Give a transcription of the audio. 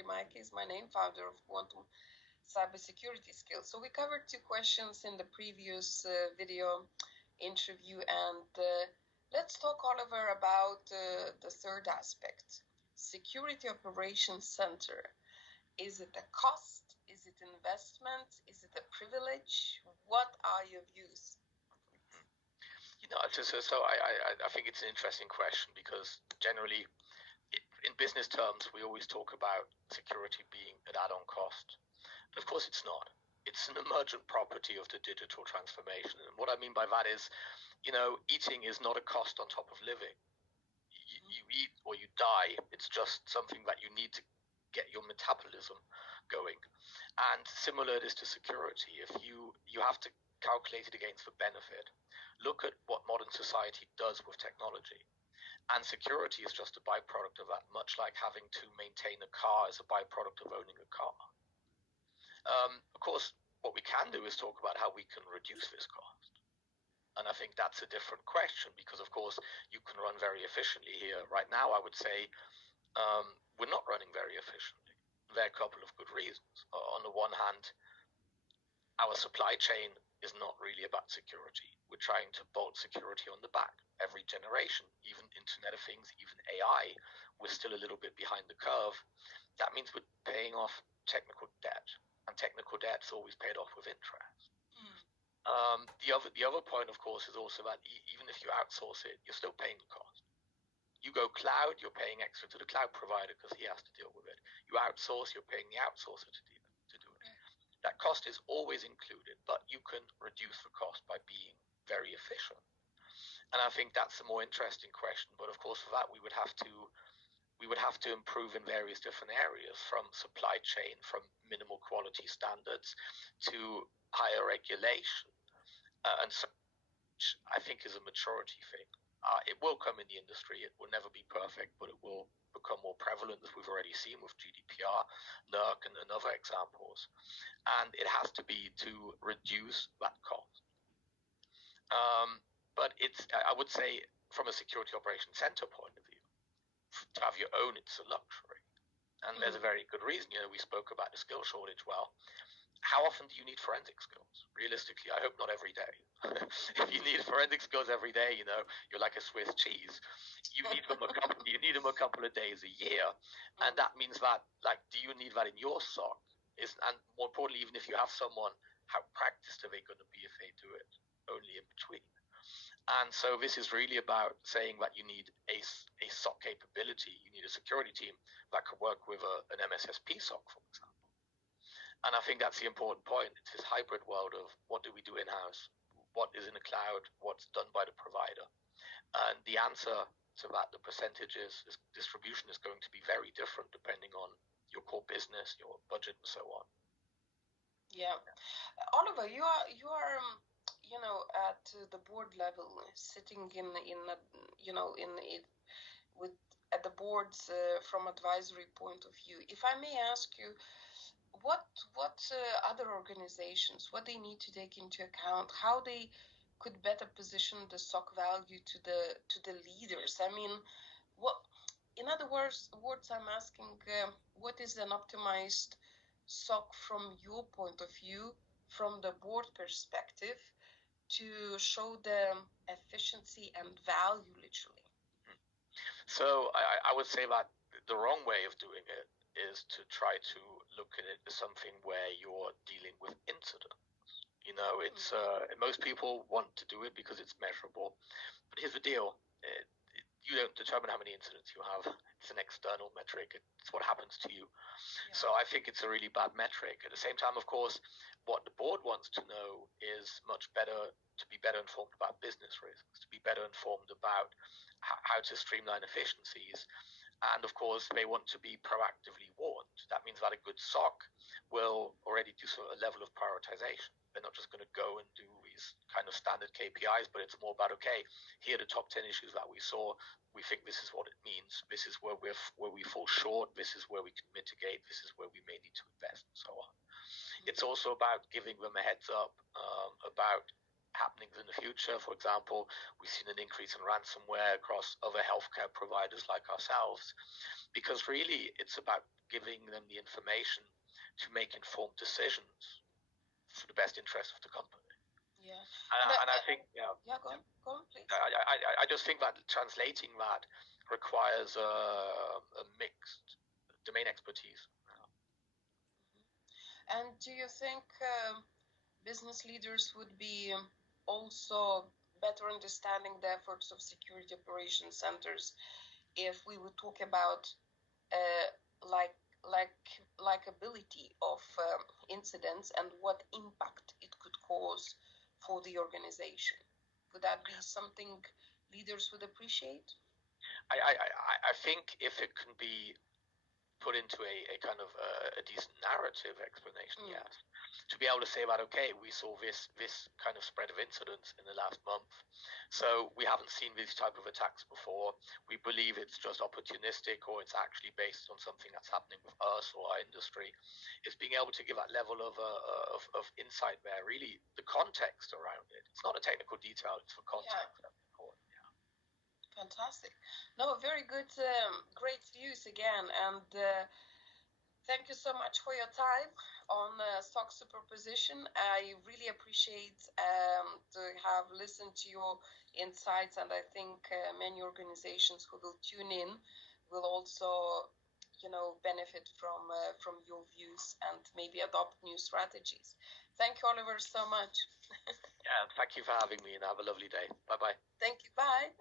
Rimeike is my name, founder of Quantum Cybersecurity Skills. So we covered 2 questions in the previous video interview, and let's talk, Oliver, about the third aspect. Security Operations Center. Is it a cost? Is it investment? Is it a privilege? What are your views? I think it's an interesting question, because generally, in business terms, we always talk about security being an add-on cost. And of course it's not. It's an emergent property of the digital transformation. And what I mean by that is, eating is not a cost on top of living. You eat or you die. It's just something that you need to get your metabolism going. And similar it is to security. If you have to calculate it against the benefit, look at what modern society does with technology. And security is just a byproduct of that, much like having to maintain a car is a byproduct of owning a car. Of course, what we can do is talk about how we can reduce this cost. And I think that's a different question, because, of course, you can run very efficiently here. Right now, I would say we're not running very efficiently. There are a couple of good reasons. On the one hand, our supply chain is not really about security. We're trying to bolt security on the back. Every generation, even Internet of Things, even AI, we're still a little bit behind the curve. That means we're paying off technical debt, and technical debt's always paid off with interest. The other point, of course, is also that even if you outsource it, you're still paying the cost. You go cloud, you're paying extra to the cloud provider because he has to deal with it. You outsource, you're paying the outsourcer to do it. That cost is always included, but you can reduce the cost by being very efficient. And I think that's a more interesting question. But of course, for that, we would have to improve in various different areas, from supply chain, from minimal quality standards to higher regulation. And so, I think is a maturity thing. It will come in the industry. It will never be perfect, but it will become more prevalent, as we've already seen with GDPR, NERC, and other examples. And it has to be to reduce that cost. But I would say, from a security operations center point of view, to have your own, it's a luxury. And there's a very good reason. We spoke about the skill shortage. Well, how often do you need forensic skills? Realistically, I hope not every day. If you need forensic skills every day, you're like a Swiss cheese. You need them a couple of days a year. And that means that, do you need that in your SOC? And more importantly, even if you have someone, how practiced are they going to be if they do it only in between? And so this is really about saying that you need a SOC capability. You need a security team that can work with an MSSP SOC, for example. And I think that's the important point. It's this hybrid world of what do we do in-house, what is in the cloud, what's done by the provider. And the answer to that, the percentages, this distribution is going to be very different depending on your core business, your budget, and so on. Yeah. Oliver, you are at the board level, sitting at the boards from advisory point of view. If I may ask you, what other organizations, what they need to take into account, how they could better position the SOC value to the leaders? I mean, in other words, I'm asking, what is an optimized SOC from your point of view, from the board perspective, to show the efficiency and value, literally? So I would say that the wrong way of doing it is to try to look at it as something where you're dealing with incidents. It's most people want to do it because it's measurable. But here's the deal. You don't determine how many incidents you have. It's an external metric. It's what happens to you. Yeah. So I think it's a really bad metric. At the same time, of course, what the board wants to know is much better, to be better informed about business risks, to be better informed about how to streamline efficiencies. And of course, they want to be proactively warned. That means that a good SOC will already do sort of a level of prioritization. They're not just going to go and do these kind of standard KPIs, but it's more about, okay, here are the top 10 issues that we saw. We think this is what it means. This is where we fall short. This is where we can mitigate. This is where we may need to invest, and so on. It's also about giving them a heads up about happenings in the future. For example, we've seen an increase in ransomware across other healthcare providers like ourselves, because really it's about giving them the information to make informed decisions for the best interest of the company. Yeah. And I think, yeah, go on, please. I just think that translating that requires a mixed domain expertise. And do you think business leaders would be also better understanding the efforts of security operations centers if we would talk about like likability of incidents and what impact it could cause for the organization? Would that be something leaders would appreciate? I think if it can be put into a kind of a decent narrative explanation, yes. To be able to say about, okay, we saw this kind of spread of incidents in the last month, so we haven't seen these type of attacks before. We believe it's just opportunistic, or it's actually based on something that's happening with us or our industry. It's being able to give that level of insight there, really the context around it. It's not a technical detail, it's for context. Yeah. Fantastic. No, very good, great views again, and thank you so much for your time on SOC superposition. I really appreciate to have listened to your insights, and I think many organizations who will tune in will also, benefit from your views and maybe adopt new strategies. Thank you, Oliver, so much. Yeah, thank you for having me, and have a lovely day. Bye-bye. Thank you. Bye.